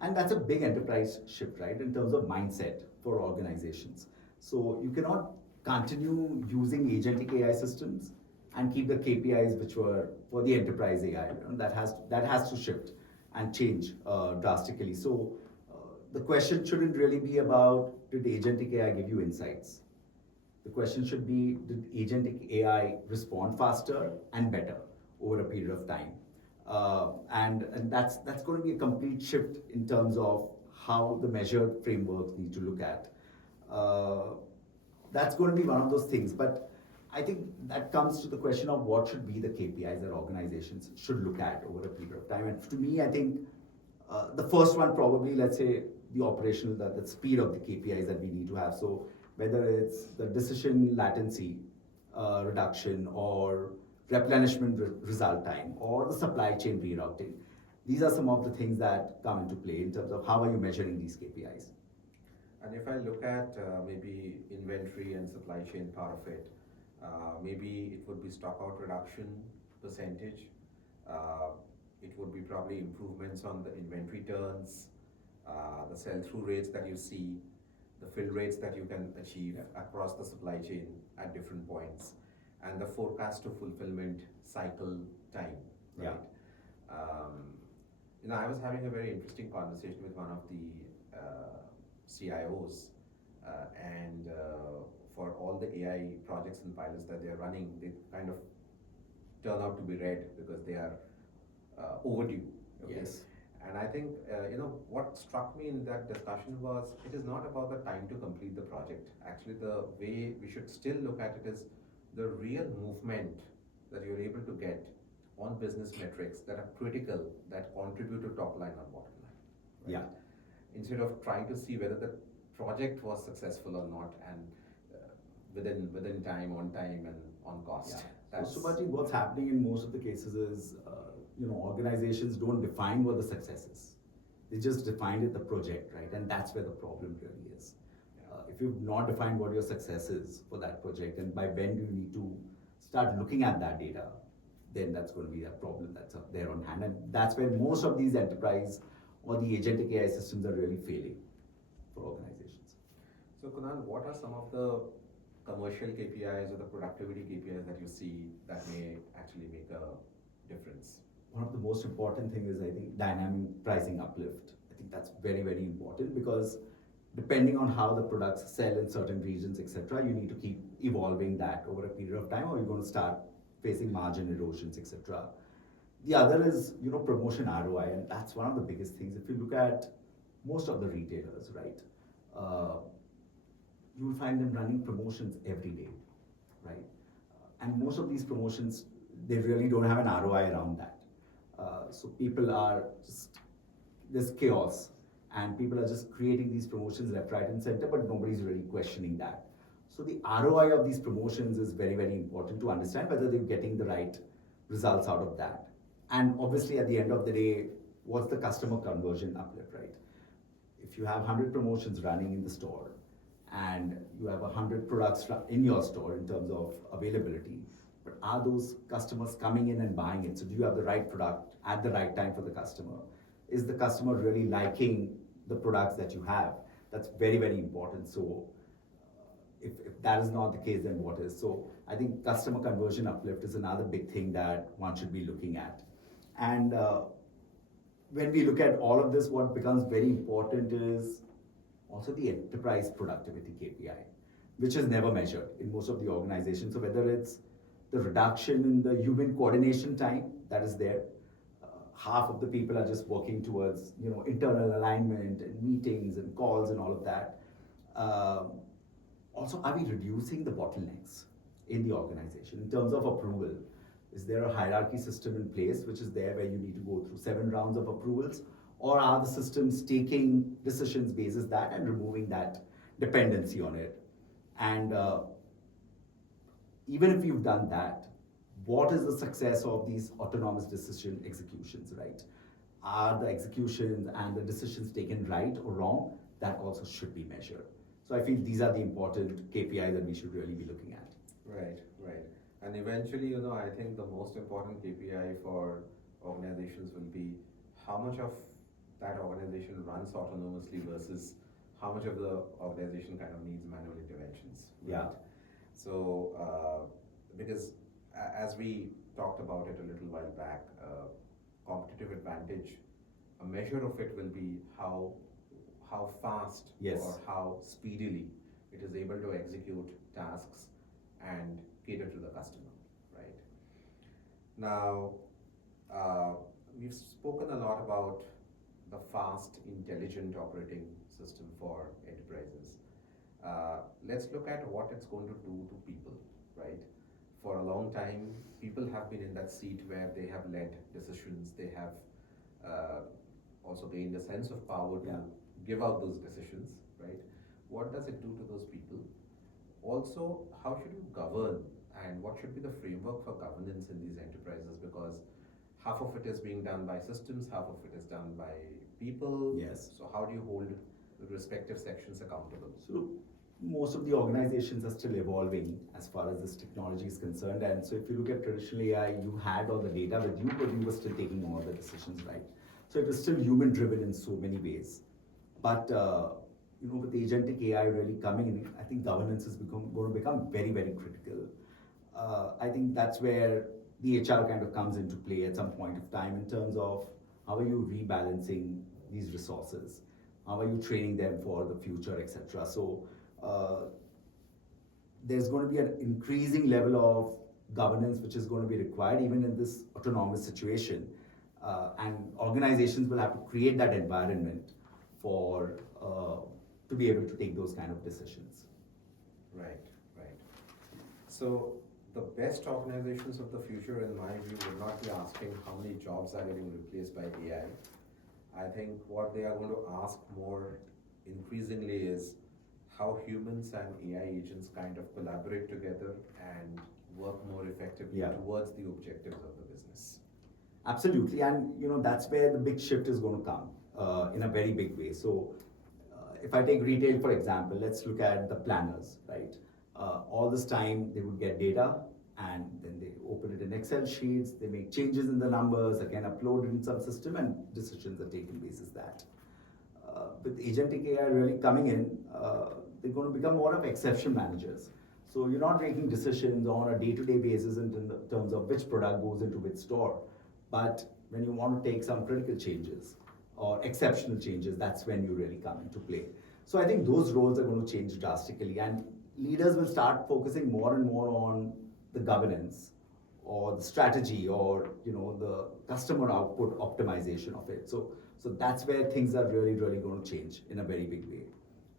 And that's a big enterprise shift, right, in terms of mindset for organizations. So you cannot continue using agentic AI systems and keep the KPIs which were for the enterprise AI. That has to shift and change drastically. So the question shouldn't really be about, did agentic AI give you insights? The question should be, did agentic AI respond faster and better over a period of time? And that's going to be a complete shift in terms of how the measured frameworks need to look at. That's going to be one of those things. But I think that comes to the question of what should be the KPIs that organizations should look at over a period of time. And to me, I think the first one probably, let's say, the operational, the speed of the KPIs that we need to have. So whether it's the decision latency reduction, or replenishment result time, or the supply chain rerouting. These are some of the things that come into play in terms of how are you measuring these KPIs. And if I look at maybe inventory and supply chain part of it, maybe it would be stock out reduction percentage. It would be probably improvements on the inventory turns, the sell-through rates that you see, the fill rates that you can achieve across the supply chain at different points, and the forecast to fulfillment cycle time, right? I was having a very interesting conversation with one of the CIOs, and for all the AI projects and pilots that they're running, they kind of turn out to be red because they are overdue. Okay? Yes. And I think, what struck me in that discussion was, it is not about the time to complete the project. Actually, the way we should still look at it is the real movement that you're able to get on business metrics that are critical, that contribute to top line or bottom line. Right? Yeah. Instead of trying to see whether the project was successful or not, and within time, on time, and on cost. That's So, Subhaji, what's happening in most of the cases is, organizations don't define what the success is. They just defined it the project, right? And that's where the problem really is. If you've not defined what your success is for that project, and by when do you need to start looking at that data, then that's going to be a problem that's up there on hand. And that's where most of these enterprise or the agentic AI systems are really failing for organizations. So Kunal, what are some of the commercial KPIs or the productivity KPIs that you see that may actually make a difference? One of the most important things is, I think, dynamic pricing uplift. I think that's very, very important because depending on how the products sell in certain regions, etc., you need to keep evolving that over a period of time, or you're going to start facing margin erosions, etc. The other is, promotion ROI, and that's one of the biggest things. If you look at most of the retailers, right, you will find them running promotions every day, right? And most of these promotions, they really don't have an ROI around that. So people are just, there's chaos, and people are just creating these promotions left, right, and center, but nobody's really questioning that. So the ROI of these promotions is very, very important to understand whether they're getting the right results out of that. And obviously, at the end of the day, what's the customer conversion uplift, right? If you have 100 promotions running in the store, and you have 100 products in your store in terms of availability, but are those customers coming in and buying it? So do you have the right product at the right time for the customer? Is the customer really liking the products that you have? That's very, very important. So if that is not the case, then what is? So I think customer conversion uplift is another big thing that one should be looking at. And when we look at all of this, what becomes very important is also the enterprise productivity KPI, which is never measured in most of the organizations. So whether it's the reduction in the human coordination time that is there, half of the people are just working towards internal alignment and meetings and calls and all of that. Also, are we reducing the bottlenecks in the organization in terms of approval? Is there a hierarchy system in place which is there where you need to go through 7 rounds of approvals? Or are the systems taking decisions basis that and removing that dependency on it? And even if you've done that, what is the success of these autonomous decision executions, right? Are the executions and the decisions taken right or wrong? That also should be measured. So I feel these are the important KPIs that we should really be looking at. Right, right. And eventually, I think the most important KPI for organizations will be how much of that organization runs autonomously versus how much of the organization kind of needs manual interventions. Right? Yeah. So, because as we talked about it a little while back, competitive advantage, a measure of it will be how fast Yes. or how speedily it is able to execute tasks and cater to the customer, right? Now, we've spoken a lot about the fast, intelligent operating system for enterprises. Let's look at what it's going to do to people, right? For a long time, people have been in that seat where they have led decisions, they have also gained a sense of power to give out those decisions, right? What does it do to those people? Also, how should you govern, and what should be the framework for governance in these enterprises? Because half of it is being done by systems, half of it is done by people. Yes. So how do you hold the respective sections accountable? So most of the organizations are still evolving as far as this technology is concerned. And so if you look at traditional AI, you had all the data with you, but you were still taking all the decisions, right? So it was still human driven in so many ways. But with agentic AI really coming in, I think governance is going to become very, very critical. I think that's where the HR kind of comes into play at some point of time in terms of how are you rebalancing these resources, how are you training them for the future, etc. So there's going to be an increasing level of governance which is going to be required even in this autonomous situation, and organizations will have to create that environment for to be able to take those kind of decisions. Right, right. So the best organizations of the future, in my view, would not be asking how many jobs are getting replaced by AI. I think what they are going to ask more increasingly is how humans and AI agents kind of collaborate together and work more effectively Yeah. towards the objectives of the business. Absolutely, and that's where the big shift is going to come in a very big way. So, if I take retail for example, let's look at the planners, right? All this time they would get data, and then they open it in Excel sheets. They make changes in the numbers, again upload it in some system, and decisions are taken basis that. With agentic AI really coming in, they're going to become more of exception managers. So you're not making decisions on a day-to-day basis in terms of which product goes into which store, but when you want to take some critical changes or exceptional changes, that's when you really come into play. So I think those roles are going to change drastically, and leaders will start focusing more and more on the governance or the strategy or the customer output optimization of it. So that's where things are really going to change in a very big way.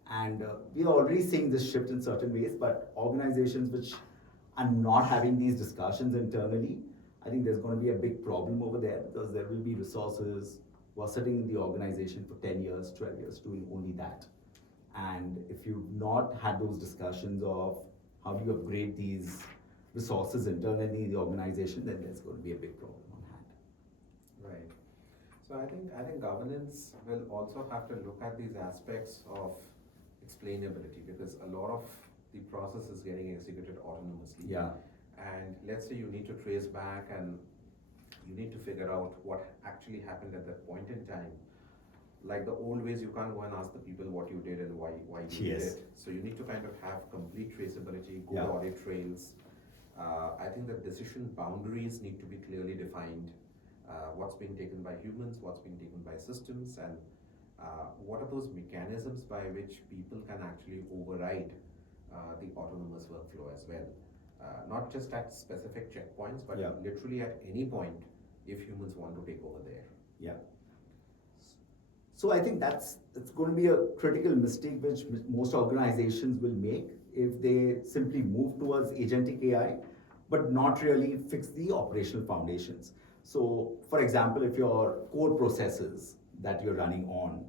And we are already seeing this shift in certain ways, but organizations which are not having these discussions internally, I think there's going to be a big problem over there, because there will be resources who are sitting in the organization for 10 years, 12 years doing only that. And if you've not had those discussions of how do you upgrade these resources internally in the organization, then there's going to be a big problem on hand. Right. So I think governance will also have to look at these aspects of explainability, because a lot of the process is getting executed autonomously. Yeah. And let's say you need to trace back and you need to figure out what actually happened at that point in time. Like the old ways, you can't go and ask the people what you did and why you did Yes. it. So you need to kind of have complete traceability, good Yeah. audit trails. I think that decision boundaries need to be clearly defined. What's being taken by humans, what's being taken by systems, and what are those mechanisms by which people can actually override the autonomous workflow as well. Not just at specific checkpoints, but Yeah. literally at any point if humans want to take over there. Yeah. So I think that's going to be a critical mistake which most organizations will make if they simply move towards agentic AI, but not really fix the operational foundations. So, for example, if your core processes that you're running on,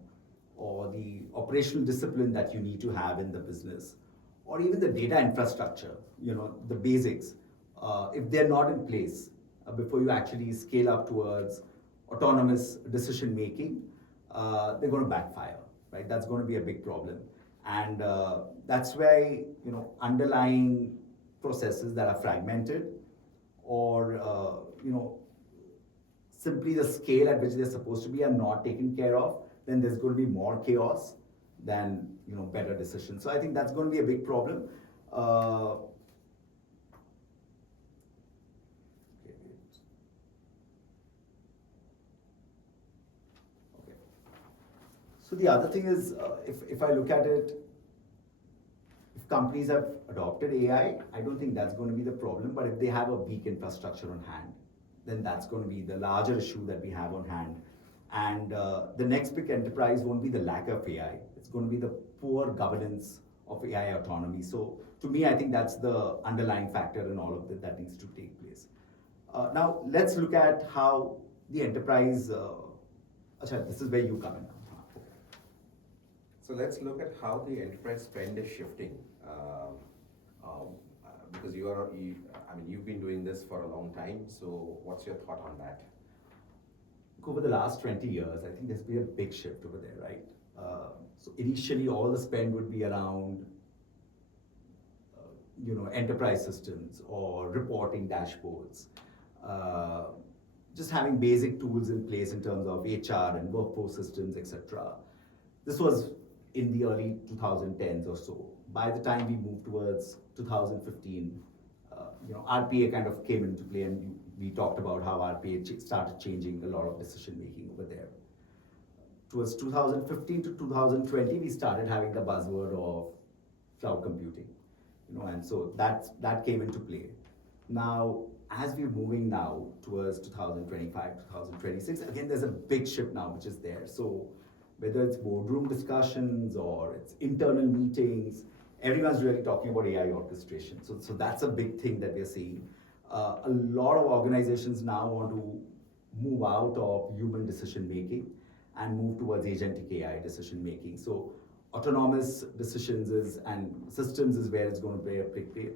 or the operational discipline that you need to have in the business, or even the data infrastructure, the basics, if they're not in place before you actually scale up towards autonomous decision making, they're going to backfire, right? That's going to be a big problem. And that's why, underlying processes that are fragmented, or, simply the scale at which they're supposed to be are not taken care of, then there's going to be more chaos than better decisions. So I think that's going to be a big problem. Okay. So the other thing is, if I look at it, if companies have adopted AI, I don't think that's going to be the problem. But if they have a weak infrastructure on hand, then that's going to be the larger issue that we have on hand. And the next big enterprise won't be the lack of AI. It's going to be the poor governance of AI autonomy. So to me, I think that's the underlying factor in all of that needs to take place. Now, let's look at how the enterprise, Achha, this is where you come in now. Okay. So let's look at how the enterprise spend is shifting. Because you've been doing this for a long time. So what's your thought on that? Over the last 20 years, I think there's been a big shift over there, right? So initially, all the spend would be around, enterprise systems or reporting dashboards, just having basic tools in place in terms of HR and workforce systems, etc. This was in the early 2010s or so. By the time we moved towards 2015, RPA kind of came into play, and we talked about how RPA started changing a lot of decision making over there. Towards 2015 to 2020, we started having the buzzword of cloud computing, and so that came into play. Now, as we're moving now towards 2025, 2026, again, there's a big shift now which is there. So whether it's boardroom discussions or it's internal meetings, everyone's really talking about AI orchestration. So that's a big thing that we're seeing. A lot of organizations now want to move out of human decision making and move towards agentic AI decision making. So autonomous decisions is and systems is where it's going to play a big play.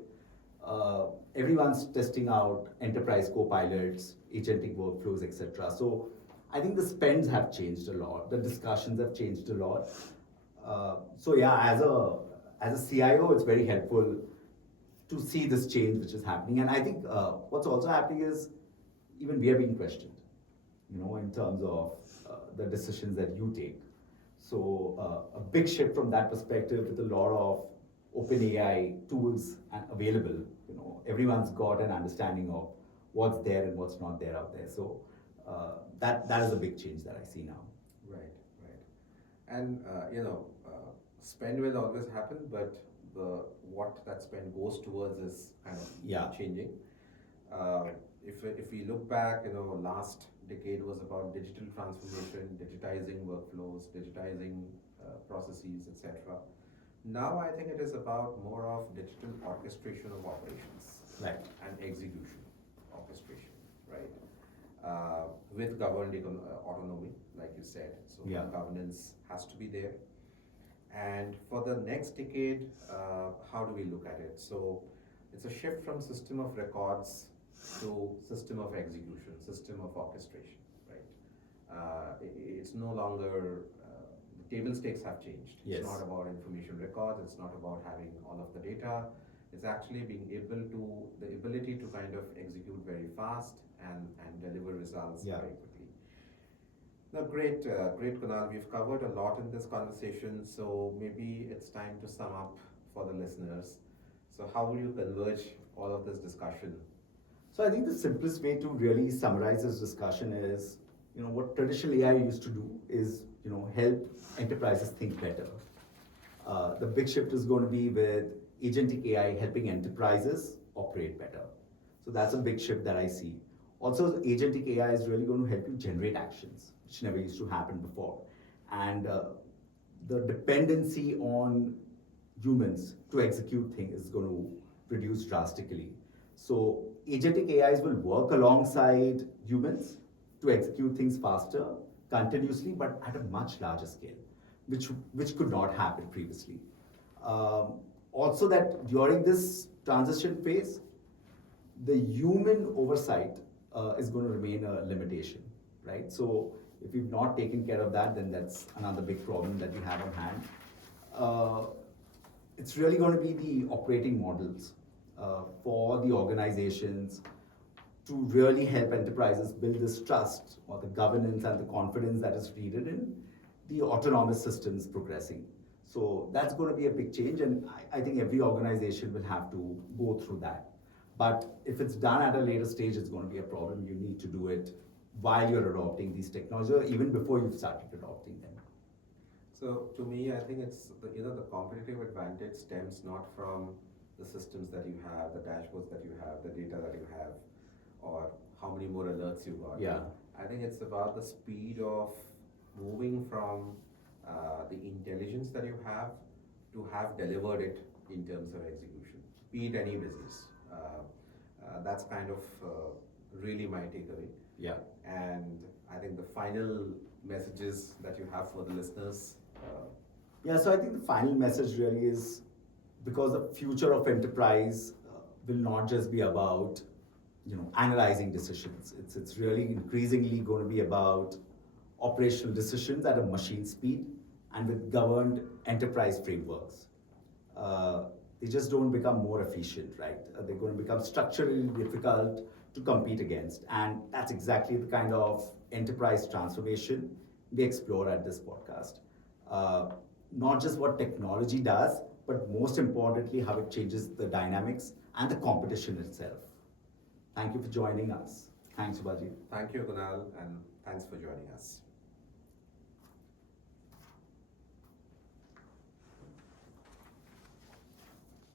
Everyone's testing out enterprise co-pilots, agentic workflows, etc. So I think the spends have changed a lot. The discussions have changed a lot. So yeah, as a CIO, it's very helpful to see this change which is happening. And I think what's also happening is even we are being questioned, in terms of the decisions that you take. So a big shift from that perspective with a lot of open AI tools available. Everyone's got an understanding of what's there and what's not there out there. So that is a big change that I see now. Right, right. And spend will always happen, but what that spend goes towards is kind of Yeah. changing. If we look back, last decade was about digital transformation, digitizing workflows, digitizing processes, etc. Now I think it is about more of digital orchestration of operations Right. and execution orchestration, right? With governed autonomy, like you said. So Yeah. governance has to be there. And for the next decade, how do we look at it? So it's a shift from system of records to system of execution, system of orchestration, right? It's no longer, the table stakes have changed. Yes. It's not about information records, it's not about having all of the data. It's actually being able to, the ability to kind of execute very fast and deliver results Yeah. very quickly. No, great, great, Kunal. We've covered a lot in this conversation, so maybe it's time to sum up for the listeners. So, how will you converge all of this discussion? So I think the simplest way to really summarize this discussion is, what traditional AI used to do is, help enterprises think better. The big shift is going to be with agentic AI helping enterprises operate better. So that's a big shift that I see. Also, agentic AI is really going to help you generate actions, which never used to happen before. And the dependency on humans to execute things is going to reduce drastically. So agentic AIs will work alongside humans to execute things faster, continuously, but at a much larger scale, which could not happen previously. Also, that during this transition phase, the human oversight is going to remain a limitation, right? So if we've not taken care of that, then that's another big problem that we have on hand. It's really going to be the operating models for the organizations to really help enterprises build this trust or the governance and the confidence that is needed in the autonomous systems progressing. So that's going to be a big change, and I think every organization will have to go through that. But if it's done at a later stage, it's going to be a problem. You need to do it while you're adopting these technologies, or even before you've started adopting them. So, to me, I think it's the competitive advantage stems not from the systems that you have, the dashboards that you have, the data that you have, or how many more alerts you got. Yeah. I think it's about the speed of moving from the intelligence that you have to have delivered it in terms of execution, be it any business. That's kind of really my takeaway. Yeah. And I think the final messages that you have for the listeners. Yeah, so I think the final message really is, because the future of enterprise will not just be about analyzing decisions. It's really increasingly going to be about operational decisions at a machine speed and with governed enterprise frameworks. They just don't become more efficient, right? They're going to become structurally difficult to compete against, and that's exactly the kind of enterprise transformation we explore at this podcast. Not just what technology does, but most importantly, how it changes the dynamics and the competition itself. Thank you for joining us. Thanks, Subhaji. Thank you, Kunal, and thanks for joining us.